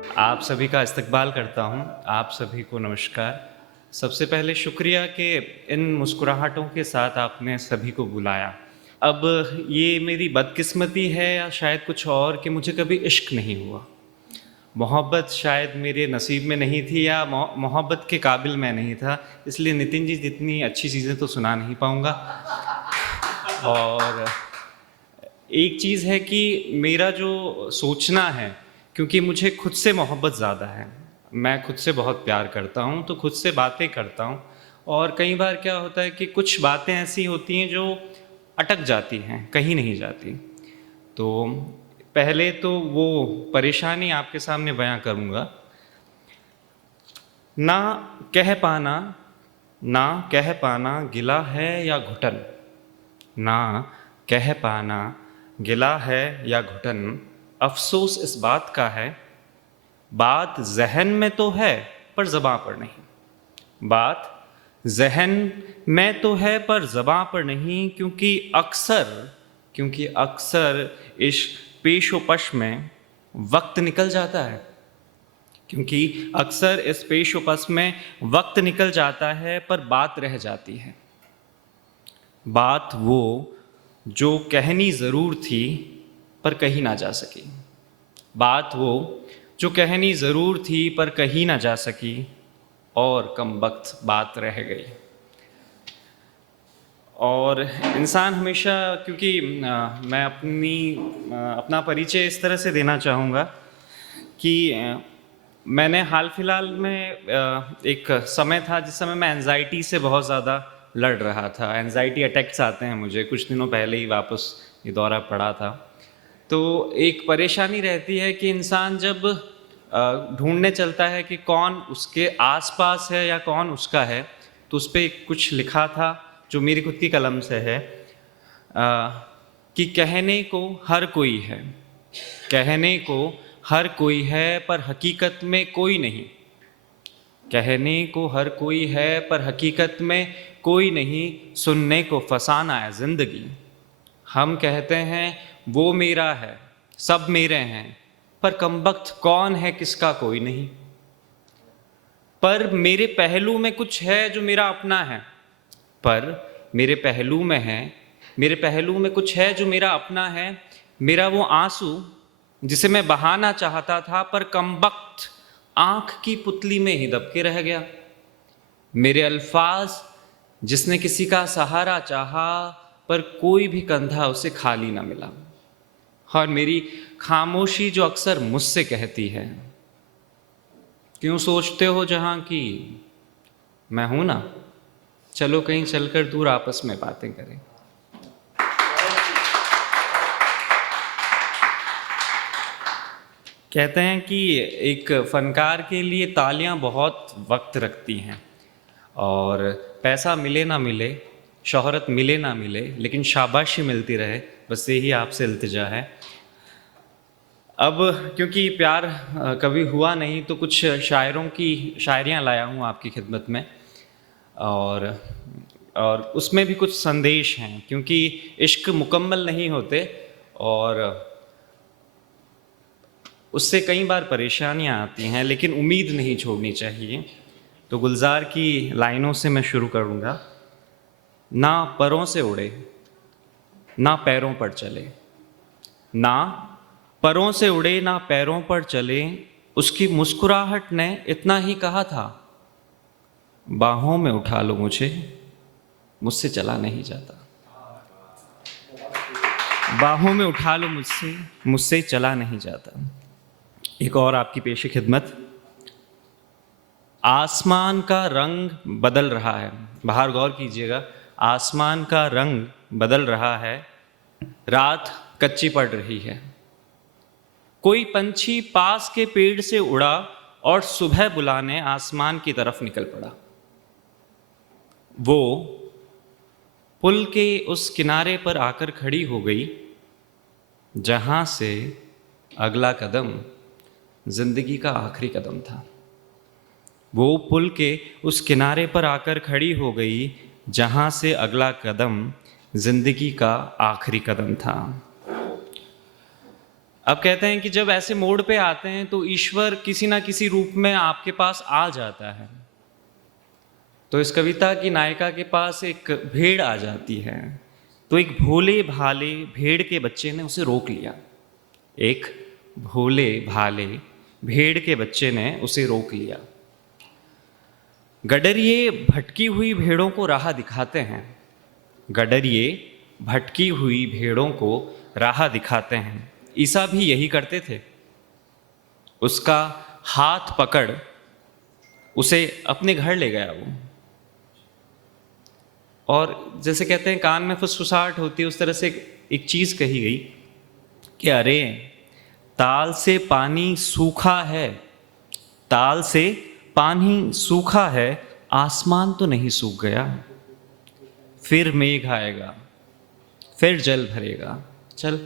आप सभी का इस्तकबाल करता हूँ। आप सभी को नमस्कार। सबसे पहले शुक्रिया कि इन मुस्कुराहटों के साथ आपने सभी को बुलाया। अब ये मेरी बदकिस्मती है या शायद कुछ और कि मुझे कभी इश्क नहीं हुआ। मोहब्बत शायद मेरे नसीब में नहीं थी या मोहब्बत के काबिल मैं नहीं था, इसलिए नितिन जी जितनी अच्छी चीज़ें तो सुना नहीं पाऊँगा। और एक चीज़ है कि मेरा जो सोचना है, क्योंकि मुझे खुद से मोहब्बत ज़्यादा है, मैं खुद से बहुत प्यार करता हूँ, तो खुद से बातें करता हूँ। और कई बार क्या होता है कि कुछ बातें ऐसी होती हैं जो अटक जाती हैं, कहीं नहीं जाती। तो पहले तो वो परेशानी आपके सामने बयां करूँगा। ना कह पाना, ना कह पाना गिला है या घुटन, ना कह पाना गिला है या घुटन, अफसोस इस बात का है, बात ज़हन में तो है पर ज़बां पर नहीं। बात ज़हन में तो है पर ज़बां पर नहीं, क्योंकि अक्सर इश्क पेशो पश में वक्त निकल जाता है। क्योंकि अक्सर इस पेशो पश में वक्त निकल जाता है पर बात रह जाती है। बात वो जो कहनी ज़रूर थी पर कही ना जा सकी। बात वो जो कहनी ज़रूर थी पर कही ना जा सकी, और कम वक्त बात रह गई। और इंसान हमेशा, क्योंकि मैं अपना परिचय इस तरह से देना चाहूँगा कि मैंने हाल फिलहाल में एक समय था जिस समय मैं एंजाइटी से बहुत ज़्यादा लड़ रहा था। एंजाइटी अटैक्स आते हैं मुझे, कुछ दिनों पहले ही वापस ये दौरा पड़ा था। तो एक परेशानी रहती है कि इंसान जब ढूंढने चलता है कि कौन उसके आसपास है या कौन उसका है, तो उस पर कुछ लिखा था जो मेरी खुद की कलम से है, कि कहने को हर कोई है, कहने को हर कोई है पर हकीकत में कोई नहीं। कहने को हर कोई है पर हकीकत में कोई नहीं, सुनने को फसाना है ज़िंदगी। हम कहते हैं वो मेरा है, सब मेरे हैं, पर कमबख्त कौन है किसका कोई नहीं। पर मेरे पहलू में कुछ है जो मेरा अपना है, पर मेरे पहलू में है, मेरे पहलू में कुछ है जो मेरा अपना है। मेरा वो आंसू जिसे मैं बहाना चाहता था पर कमबख्त आंख की पुतली में ही दबके रह गया। मेरे अल्फाज जिसने किसी का सहारा चाहा पर कोई भी कंधा उसे खाली ना मिला। और मेरी खामोशी जो अक्सर मुझसे कहती है, क्यों सोचते हो जहां की मैं हूं ना, चलो कहीं चलकर दूर आपस में बातें करें। कहते हैं कि एक फनकार के लिए तालियां बहुत वक्त रखती हैं, और पैसा मिले ना मिले, शोहरत मिले ना मिले, लेकिन शाबाशी मिलती रहे, बस यही आपसे इल्तिजा है। अब क्योंकि प्यार कभी हुआ नहीं, तो कुछ शायरों की शायरियाँ लाया हूँ आपकी खिदमत में। और उसमें भी कुछ संदेश हैं, क्योंकि इश्क मुकम्मल नहीं होते और उससे कई बार परेशानियाँ आती हैं, लेकिन उम्मीद नहीं छोड़नी चाहिए। तो गुलजार की लाइनों से मैं शुरू करूँगा। ना परों से उड़े, ना पैरों पर चले, ना परों से उड़े ना पैरों पर चले, उसकी मुस्कुराहट ने इतना ही कहा था, बाहों में उठा लो मुझसे चला नहीं जाता। बाहों में उठा लो मुझसे चला नहीं जाता। एक और आपकी पेश खिदमत। आसमान का रंग बदल रहा है, बाहर गौर कीजिएगा, आसमान का रंग बदल रहा है, रात कच्ची पड़ रही है। कोई पंछी पास के पेड़ से उड़ा और सुबह बुलाने आसमान की तरफ निकल पड़ा। वो पुल के उस किनारे पर आकर खड़ी हो गई जहां से अगला कदम जिंदगी का आखिरी कदम था। वो पुल के उस किनारे पर आकर खड़ी हो गई जहां से अगला कदम जिंदगी का आखिरी कदम था। अब कहते हैं कि जब ऐसे मोड़ पे आते हैं तो ईश्वर किसी ना किसी रूप में आपके पास आ जाता है। तो इस कविता की नायिका के पास एक भेड़ आ जाती है, तो एक भोले भाले भेड़ के बच्चे ने उसे रोक लिया। एक भोले भाले भेड़ के बच्चे ने उसे रोक लिया। गडरिये भटकी हुई भेड़ों को राह दिखाते हैं, गडरिये भटकी हुई भेड़ों को राह दिखाते हैं। ईसा भी यही करते थे। उसका हाथ पकड़ उसे अपने घर ले गया वो। और जैसे कहते हैं कान में फुसफुसाहट होती है, उस तरह से एक चीज़ कही गई कि अरे ताल से पानी सूखा है, ताल से पानी सूखा है, आसमान तो नहीं सूख गया। फिर मेघ आएगा, फिर जल भरेगा। चल